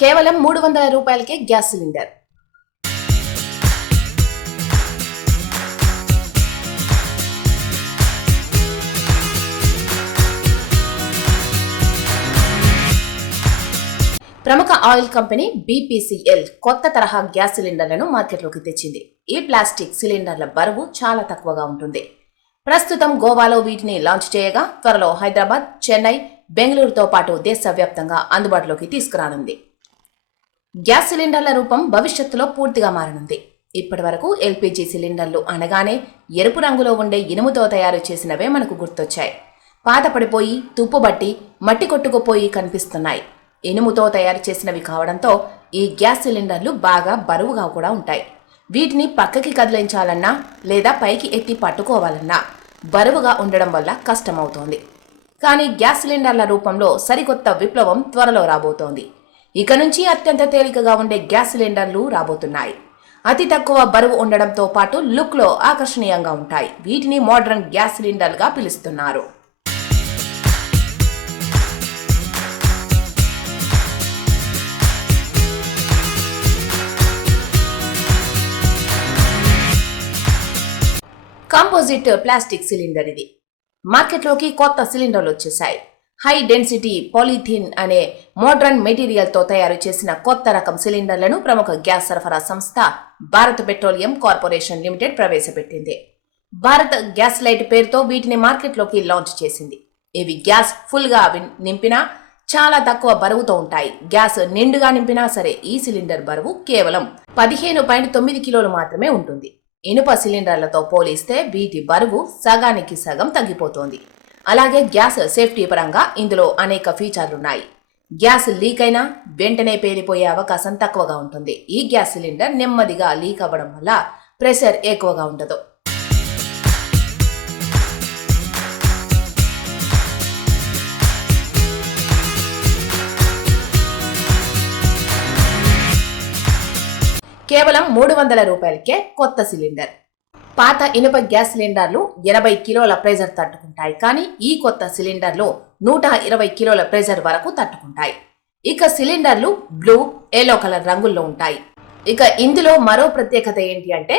కేవలం 300 రూపాయలకే gas cylinder. ప్రముఖ ఆయిల్ కంపెనీ BPCL కొత్త తరహా గ్యాస్ సిలిండర్లను మార్కెట్లోకి తెచ్చింది. ఈ ప్లాస్టిక్ సిలిండర్ల బరువు చాలా తక్కువగా ఉంటుంది. ప్రస్తుతం గోవాలో వీటిని లాంచ్ చేయగా త్వరలో హైదరాబాద్, చెన్నై, బెంగళూరుతో పాటు దేశవ్యాప్తంగా అందుబాటులోకి తీసుకురానుంది. గ్యాస్ సిలిండర్ల రూపం భవిష్యత్తులో పూర్తిగా మారనుంది. ఇప్పటి వరకు LPG సిలిండర్లు అనగానే ఎరుపు రంగులో ఉండే ఇనుముతో తయారు చేసినవే మనకు గుర్తొచ్చాయి. పాతపడిపోయి, తుప్పుబట్టి, మట్టి కొట్టుకుపోయి కనిపిస్తున్నాయి. ఇనుముతో తయారు చేసినవి కావడంతో ఈ గ్యాస్ సిలిండర్లు బాగా బరువుగా కూడా ఉంటాయి. వీటిని పక్కకి కదిలించాలన్నా లేదా పైకి ఎత్తి పట్టుకోవాలన్నా బరువుగా ఉండడం వల్ల కష్టమవుతోంది. కానీ గ్యాస్ సిలిండర్ల రూపంలో సరికొత్త విప్లవం త్వరలో రాబోతోంది. ఇక నుంచి అత్యంత తేలికగా ఉండే గ్యాస్ సిలిండర్లు రాబోతున్నాయి. అతి తక్కువ బరువు ఉండడంతో పాటు లుక్లో ఆకర్షణీయంగా ఉంటాయి. వీటిని మోడర్న్ గ్యాస్ సిలిండర్లుగా పిలుస్తున్నారు. కాంపోజిట్ ప్లాస్టిక్ సిలిండర్ ఇది. మార్కెట్లోకి కొత్త సిలిండర్లు వచ్చేసాయి. హై డెన్సిటీ పాలిథిన్ అనే మోడ్రన్ మెటీరియల్తో తయారు చేసిన కొత్త రకం సిలిండర్లను ప్రముఖ గ్యాస్ సరఫరా సంస్థ భారత్ పెట్రోలియం కార్పొరేషన్ లిమిటెడ్ ప్రవేశపెట్టింది. భారత్ గ్యాస్ లైట్ పేరుతో వీటిని మార్కెట్లోకి లాంచ్ చేసింది. ఇవి గ్యాస్ ఫుల్గా నింపినా చాలా తక్కువ బరువుతో ఉంటాయి. గ్యాస్ నిండుగా నింపినా సరే ఈ సిలిండర్ బరువు కేవలం 15.9 కిలోలు మాత్రమే ఉంటుంది. ఇనుప సిలిండర్లతో పోలిస్తే వీటి బరువు సగానికి సగం తగ్గిపోతోంది. అలాగే గ్యాస్ సేఫ్టీ పరంగా ఇందులో అనేక ఫీచర్లున్నాయి. గ్యాస్ లీక్ అయినా వెంటనే పేలిపోయే అవకాశం తక్కువగా ఉంటుంది. ఈ గ్యాస్ సిలిండర్ నెమ్మదిగా లీక్ అవ్వడం వల్ల ప్రెషర్ ఎక్కువగా ఉండదు. కేవలం 300 రూపాయలకే కొత్త సిలిండర్. పాత ఇనుప గ్యాస్ సిలిండర్లు 80 కిలోల ప్రెజర్ తట్టుకుంటాయి. కానీ ఈ కొత్త సిలిండర్లు 120 కిలోల ప్రెజర్ వరకు తట్టుకుంటాయి. ఇక సిలిండర్లు బ్లూ, ఎల్లో కలర్ రంగుల్లో ఉంటాయి. ఇక ఇందులో మరో ప్రత్యేకత ఏంటి అంటే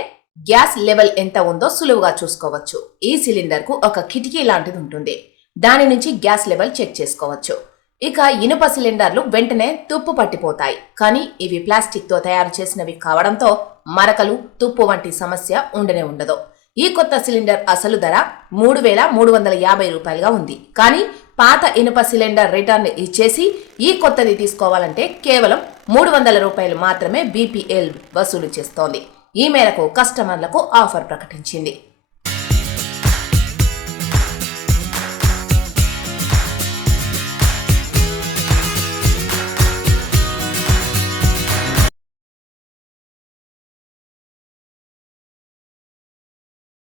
గ్యాస్ లెవెల్ ఎంత ఉందో సులువుగా చూసుకోవచ్చు. ఈ సిలిండర్ కు ఒక కిటికీ లాంటిది ఉంటుంది. దాని నుంచి గ్యాస్ లెవెల్ చెక్ చేసుకోవచ్చు. ఇక ఇనుప సిలిండర్లు వెంటనే తుప్పు పట్టిపోతాయి. కానీ ఇవి ప్లాస్టిక్ తో తయారు చేసినవి కావడంతో మరకలు, తుప్పు వంటి సమస్య ఉండదు. ఈ కొత్త సిలిండర్ అసలు ధర 3,350 రూపాయలుగా ఉంది. కానీ పాత ఇనుప సిలిండర్ రిటర్న్ ఇచ్చేసి ఈ కొత్తది తీసుకోవాలంటే కేవలం 300 రూపాయలు మాత్రమే BPL వసూలు చేస్తోంది. ఈ మేరకు కస్టమర్లకు ఆఫర్ ప్రకటించింది.